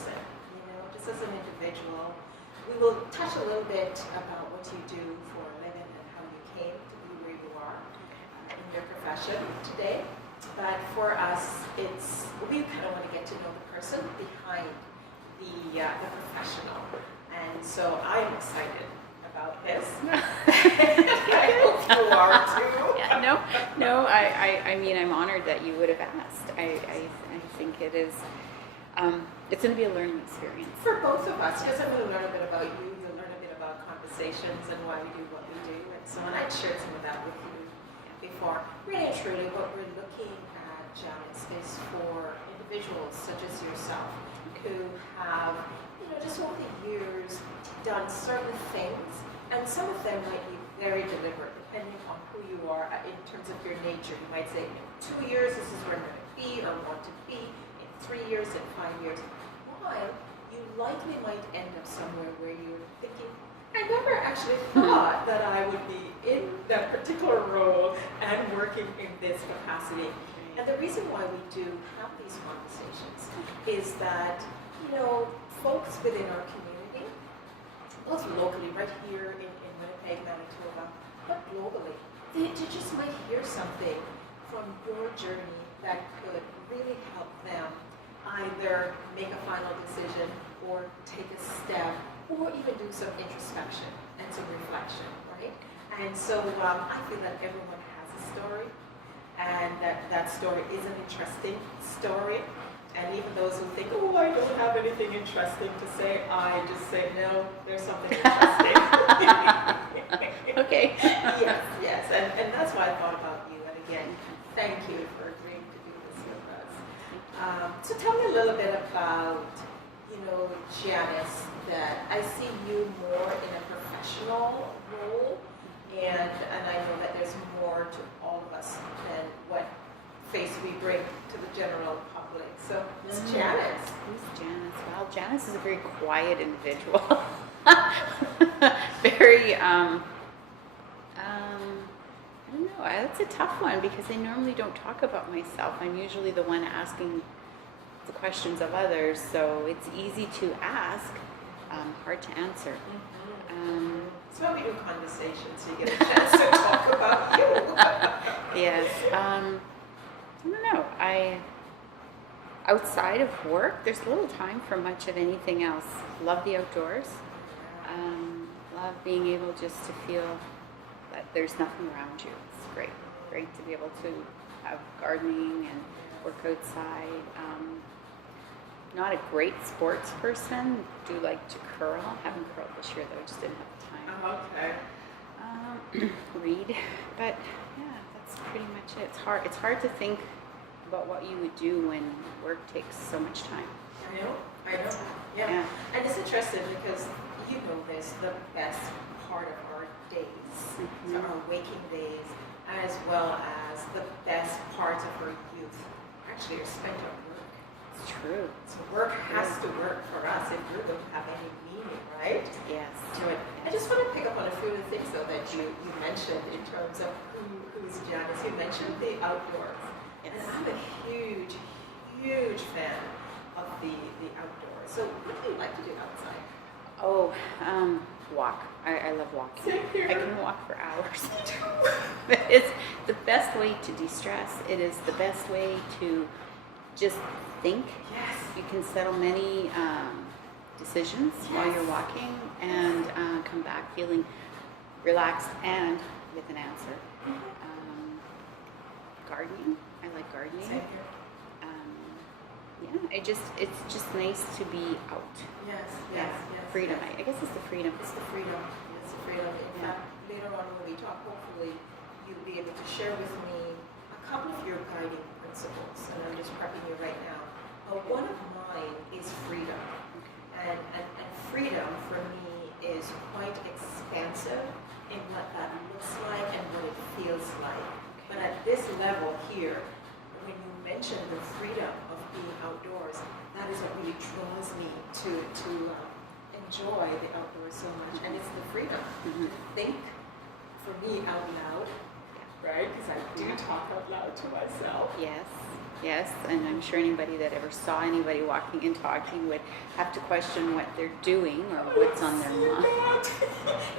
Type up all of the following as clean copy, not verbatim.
person, just as an individual. We will touch a little bit about what you do for a living and how you came to be where you are in your profession today. But for us, we kind of want to get to know the person behind the professional. And so I'm excited about this. I hope you are too. Yeah, no. I mean, I'm honored that you would have asked. I think it is. It's going to be a learning experience for both of us. Yes, I'm going to learn a bit about you. You'll learn a bit about conversations and why we do what we do. And so, and I'd shared some of that with you before. Really and truly, what we're looking at, Janice, is for individuals such as yourself who have, just over the years, done certain things, and some of them might be very deliberate, depending on who you are in terms of your nature. You might say, in 2 years, this is where I'm going to be or want to be. In 3 years, in 5 years. While you likely might end up somewhere where you're thinking, I never actually thought that I would be in that particular role and working in this capacity. And the reason why we do have these conversations is that, folks within our community, both locally, right here in Winnipeg, Manitoba, but globally, they just might hear something from your journey that could really help them either make a final decision or take a step or even do some introspection and some reflection, right? And so I feel that everyone has a story, and that story is an interesting story. And even those who think, oh, I don't have anything interesting to say, I just say, no, there's something interesting. Okay. Yes. And that's why I thought about you. And again, thank you for agreeing to do this with us. So tell me a little bit about, Janice, that I see you more in a professional role, and I know that there's more to all of us than what face we bring to the general public. So, Miss Janice. Who's Janice? Well, Janice is a very quiet individual. Very, I don't know, that's a tough one because I normally don't talk about myself. I'm usually the one asking the questions of others, so it's easy to ask, hard to answer. That's why we do conversations, so you get a chance to talk about you. Yes. I don't know. Outside of work, there's little time for much of anything else. Love the outdoors. Love being able just to feel that there's nothing around you. It's great. Great to be able to have gardening and work outside. Not a great sports person. Do like to curl. Haven't curled this year though. Just didn't have the time. Okay. Read, but yeah, that's pretty much it. It's hard to think about what you would do when work takes so much time. I know. Yeah. And it's interesting because this, the best part of our days, so our waking days, as well as the best parts of our youth, actually are spent on work. It's true. So work has to work for us if we're going to have any meaning, right? Yes. To it. I just want to pick up on a few of the things though that you mentioned in terms of who's Janice. You mentioned the outdoors. Yes. And I'm a huge fan of the outdoors. So what do you like to do outside? Oh, walk. I love walking. Same here. I can walk for hours. It's the best way to de-stress. It is the best way to just think. Yes. You can settle many decisions while you're walking and come back feeling relaxed and with an answer. Gardening. I like gardening. Same here. Yeah, it's just nice to be out. Yes. Freedom. I guess it's the freedom. It's the freedom. In fact, later on when we talk, hopefully you'll be able to share with me a couple of your guiding principles. And I'm just prepping you right now. One of mine is freedom. And freedom for me is quite expansive in what that looks like and what it feels like. But at this level here, when you mention the freedom of being outdoors, that is what really draws me to enjoy the outdoors so much. And it's the freedom to think, for me, out loud, right? Because I do talk out loud to myself. Yes. Yes, and I'm sure anybody that ever saw anybody walking and talking would have to question what they're doing or what's on their mind.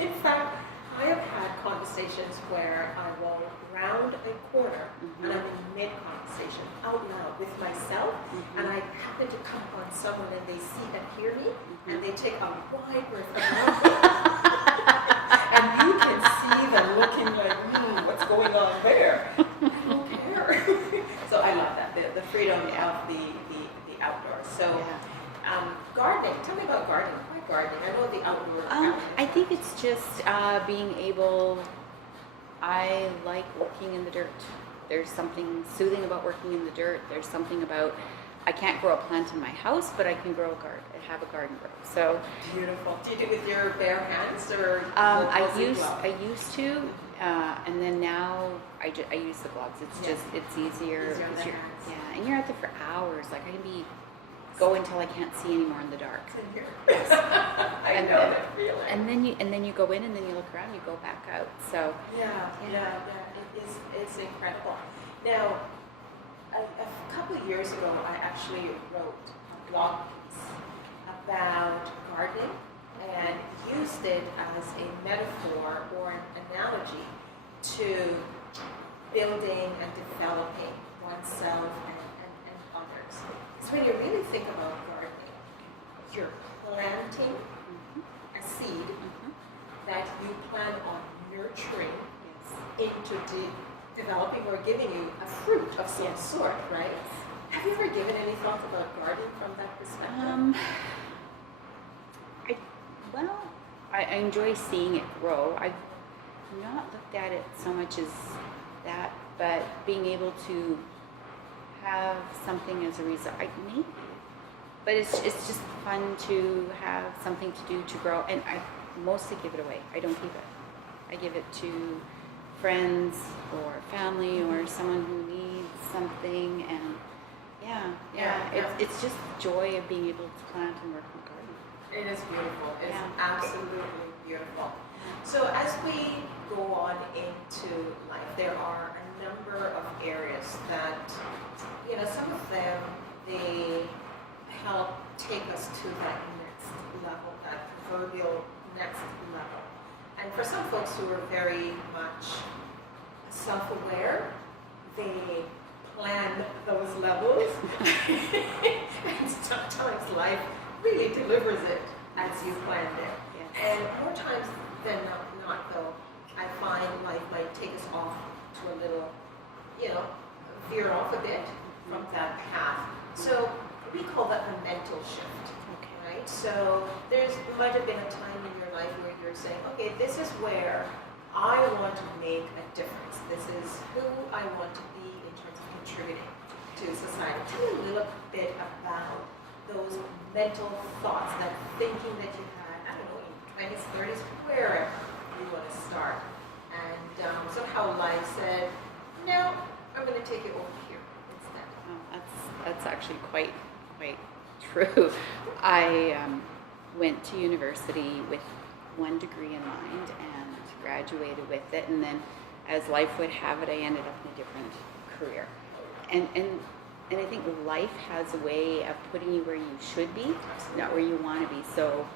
In fact, I have had conversations where I will round a corner and I'm in mid-conversation out loud with myself, and I happen to come upon someone and they see and hear me, and they take a wide breath around me. And you can see them looking like, what's going on there? I don't care. So I love that, the freedom of the outdoors. So gardening, tell me about gardening. Why gardening? I know the outdoor. I think it's just being able, I like working in the dirt. There's something soothing about working in the dirt. There's something about, I can't grow a plant in my house, but I can grow a garden, have a garden grow. So beautiful. Do you do it with your bare hands or? I used to, and then now I use the gloves. It's just, it's easier. Yeah, and you're out there for hours. Like I can go until I can't see anymore in the dark. Yes. I know that feeling. And then you go in and then you look around, you go back out. So it's incredible. Now, a couple of years ago, I actually wrote a blog piece about gardening and used it as a metaphor or an analogy to building and developing oneself and others. So when you really think about gardening, you're planting a seed that you plan on nurturing into developing or giving you a fruit of some sort, right? Have you ever given any thought about gardening from that perspective? I enjoy seeing it grow. I've not looked at it so much as that, but being able to have something as a result, maybe. But it's just fun to have something to do to grow, and I mostly give it away. I don't keep it. I give it to friends or family or someone who needs something, and it's just joy of being able to plant and work in the garden. It is beautiful. It's absolutely beautiful. So as we go on into life, there are a number of areas that, some of them, they help take us to that next level, that proverbial next level. And for some folks who are very much self-aware, they plan those levels. And sometimes life really delivers it as you planned it. Yes. And more times than not, though, I find life might take us off to a little, veer off a bit from that path. So we call that a mental shift. Okay. Right? So there might have been a time in your life where you're saying, okay, this is where I want to make a difference. This is who I want to be in terms of contributing to society. Tell me a little bit about those mental thoughts, that thinking that you had, I don't know, in 20s, 30s, wherever you want to start. And somehow life said, no, I'm going to take it over here instead. Oh, that's actually quite true. I went to university with one degree in mind and graduated with it, and then as life would have it, I ended up in a different career. And I think life has a way of putting you where you should be, not where you want to be. So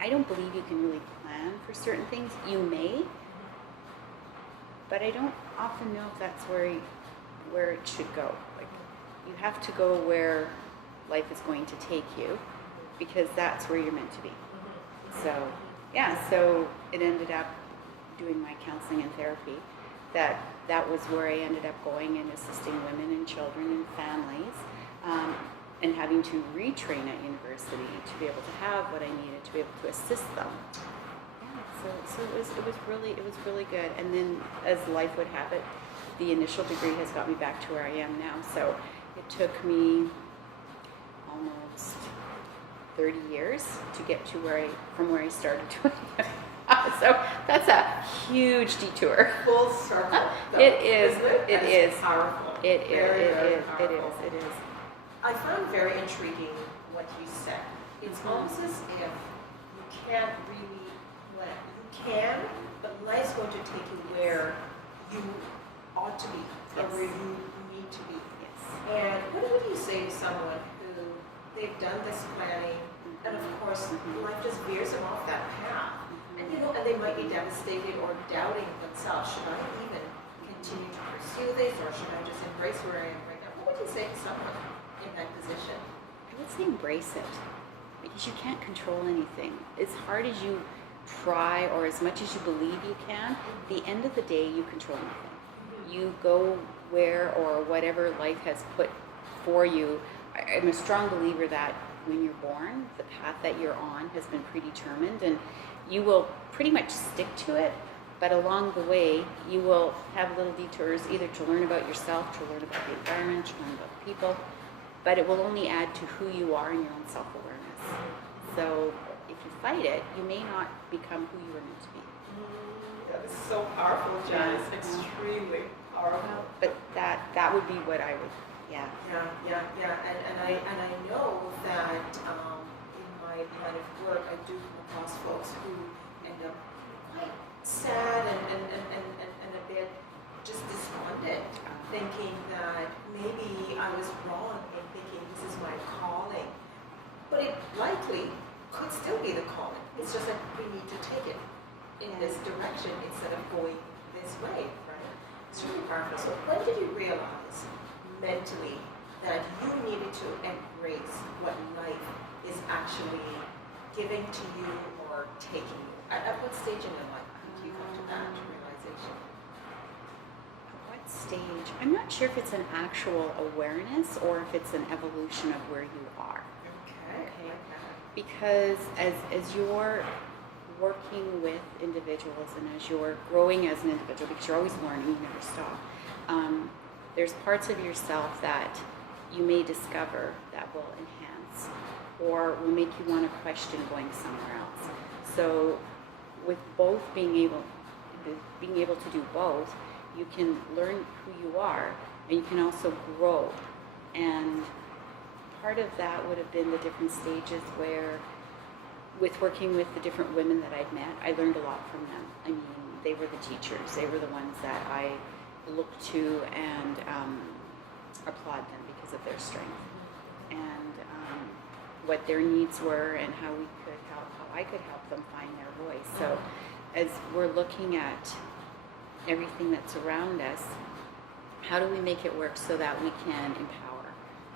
I don't believe you can really plan for certain things. You may, but I don't often know if that's where it should go. Like, you have to go where life is going to take you, because that's where you're meant to be. So it ended up doing my counseling and therapy. That was where I ended up going and assisting women and children and families, and having to retrain at university to be able to have what I needed to be able to assist them. So it was really good. And then, as life would have it, the initial degree has got me back to where I am now. So it took me almost 30 years to get to from where I started to where I am. So that's a huge detour. Full circle. It is. It is powerful. It Very is. powerful. It is. I found very intriguing what you said. It's almost as if you can't really plan. You can, but life's going to take you where you ought to be, or where you need to be. Yes. And what would you say to someone who they've done this planning, and of course, life just veers them off that path, and and they might be devastated or doubting themselves. Should I even continue to pursue this, or should I just embrace where I am right now? What would you say to someone in that position? I would say embrace it, because you can't control anything. As hard as you try, or as much as you believe you can, at the end of the day, you control nothing. You go where or whatever life has put for you. I'm a strong believer that when you're born, the path that you're on has been predetermined, and you will pretty much stick to it, but along the way, you will have little detours, either to learn about yourself, to learn about the environment, to learn about people, but it will only add to who you are and your own self-awareness. So if you fight it, you may not become who you were meant to be. That is so powerful, Janice. Extremely powerful. But that would be what I would, yeah. Yeah. And I know that in my line of work, I do come across folks who end up quite sad and a bit just despondent, thinking that maybe I was wrong in thinking this is my calling. But it likely could still be the calling. It's just that we need to take it in this direction instead of going this way, right? It's really powerful. So when did you realize mentally that you needed to embrace what life is actually giving to you or taking you? At what stage in your life did you come to that realization? At what stage? I'm not sure if it's an actual awareness or if it's an evolution of where you are. Okay. Because as you're working with individuals and as you're growing as an individual, because you're always learning, you never stop, there's parts of yourself that you may discover that will enhance or will make you want to question going somewhere else. So with both being able to do both, you can learn who you are and you can also grow. And part of that would have been the different stages where, with working with the different women that I'd met, I learned a lot from them. I mean, they were the teachers. They were the ones that I looked to and applaud them because of their strength and what their needs were and how I could help them find their voice. So as we're looking at everything that's around us, how do we make it work so that we can empower?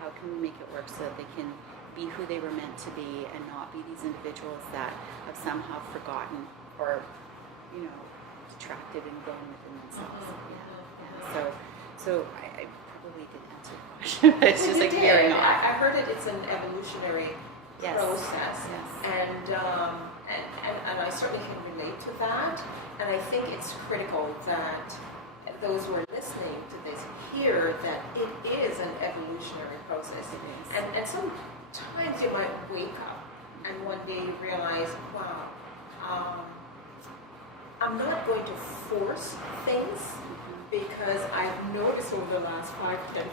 How can we make it work so that they can be who they were meant to be and not be these individuals that have somehow forgotten or, detracted and grown within themselves. So I probably didn't answer the question, but it's just like veering off. I heard it's an evolutionary process, and I certainly can relate to that. And I think it's critical that those who are listening to this hear that it is an evolutionary process. And sometimes you might wake up and one day you realize, wow, I'm not going to force things, because I've noticed over the last 5, 10,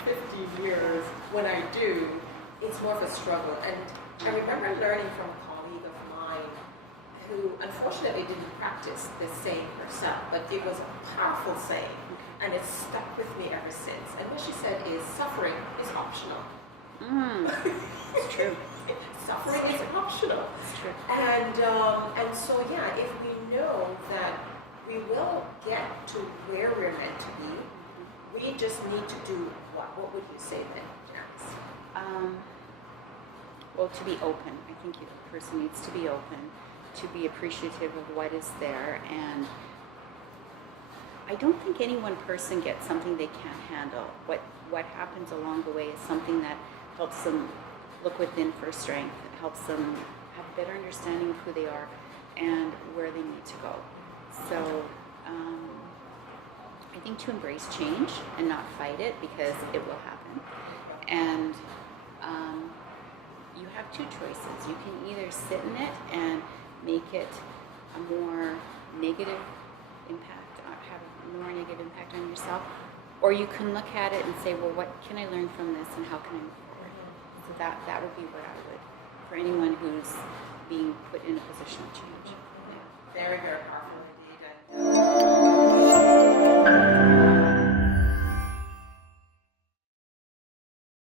15 years, when I do, it's more of a struggle. And I remember learning from a colleague of mine who unfortunately didn't practice this saying herself, but it was a powerful saying, and it's stuck with me ever since. And what she said is, suffering is optional. It's true. Suffering is optional. It's true. And so if we know that we will get to where we're meant to be, we just need to do what? What would you say then, Janice? Well, to be open. I think a person needs to be open, to be appreciative of what is there, and I don't think any one person gets something they can't handle. What happens along the way is something that helps them look within for strength, helps them have a better understanding of who they are and where they need to go. So I think to embrace change and not fight it, because it will happen. And you have two choices. You can either sit in it and make it a more negative impact, have a more negative impact on yourself, or you can look at it and say, well, what can I learn from this and how can I move forward? So that would be what I would, for anyone who's